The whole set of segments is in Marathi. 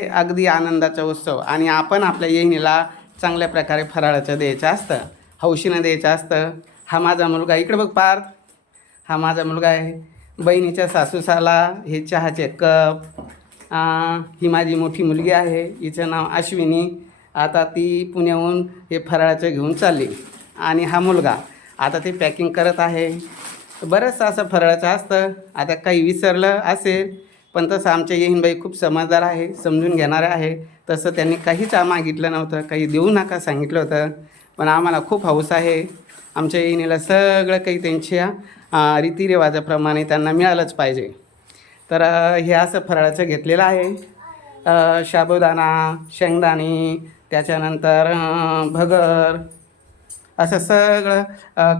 अगदी आनंदाचा उत्सव. आणि आपण आपल्या येणीला चांगल्या प्रकारे फराळाचं द्यायचं असतं. हौशीनं द्यायचं असतं. हा माझा मुलगा इकडे बघ पार्थ. हा माझा मुलगा आहे. बहिणीच्या सासूसाला हे चहाचे कप. ही माझी मोठी मुलगी आहे. हिचं नाव अश्विनी. आता ती पुण्याहून हे फराळाचं घेऊन चालली. आणि हा मुलगा आता ते पॅकिंग करत आहे. बरंचसं असं फराळाचं असतं. आता काही विसरलं असेल पण तसं आमच्या येहीनबाई खूप समजदार आहे समजून घेणारे आहे. तसं त्यांनी काहीच मागितलं नव्हतं काही देऊ नका सांगितलं होतं. पण आम्हाला खूप हौस आहे. आमच्या येईनीला सगळं काही त्यांच्या रीतिरिवाजाप्रमाणे त्यांना मिळालंच पाहिजे. तर हे असं फराळाचं घेतलेलं आहे. शाबुदाना साबुदाणा शेंगदाणे त्याच्यानंतर भगर असं सगळं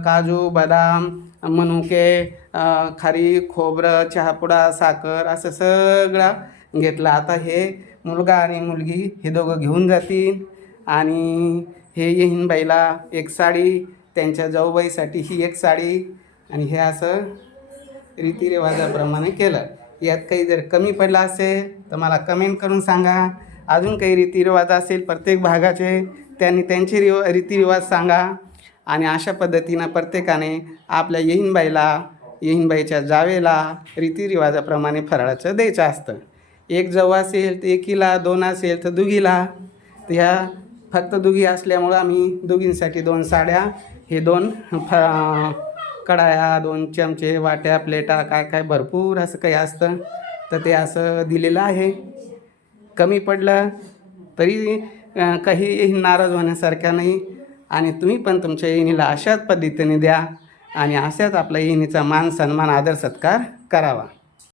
काजू बदाम मनुके खारी खोबरं चहापुडा साखर असं सगळं घेतलं. आता हे मुलगा आणि मुलगी हे दोघं घेऊन जातील आणि हे येईन बाईला एक साडी त्यांच्या जाऊबाईसाठी ही एक साडी आणि हे असं रीतिरिवाजाप्रमाणे केलं. यात काही जर कमी पडलं असेल तर मला कमेंट करून सांगा. अजून काही रीतिरिवाज असेल प्रत्येक भागाचे त्यांनी त्यांचे रिव रीतिरिवाज सांगा. आणि अशा पद्धतीनं प्रत्येकाने आपल्या येईनबाईला येईनबाईच्या जावेला रीतिरिवाजाप्रमाणे फराळाचं द्यायचं असतं. एक जव असेल तर एकीला दोन असेल तर दुघीला. तर ह्या फक्त दुघी असल्यामुळं आम्ही दोघींसाठी दोन साड्या हे दोन फ कडाया दोन चमचे वाट्या प्लेटा काय काय भरपूर असं काही असतं. तर ते असं दिलेलं आहे. कमी पडलं तरी काही नाराज होण्यासारख्या नाही. आणि तुम्ही पण तुमच्या येणीला अशाच पद्धतीने द्या आणि अशाच आपल्या येणीचा मान सन्मान आदर सत्कार करावा.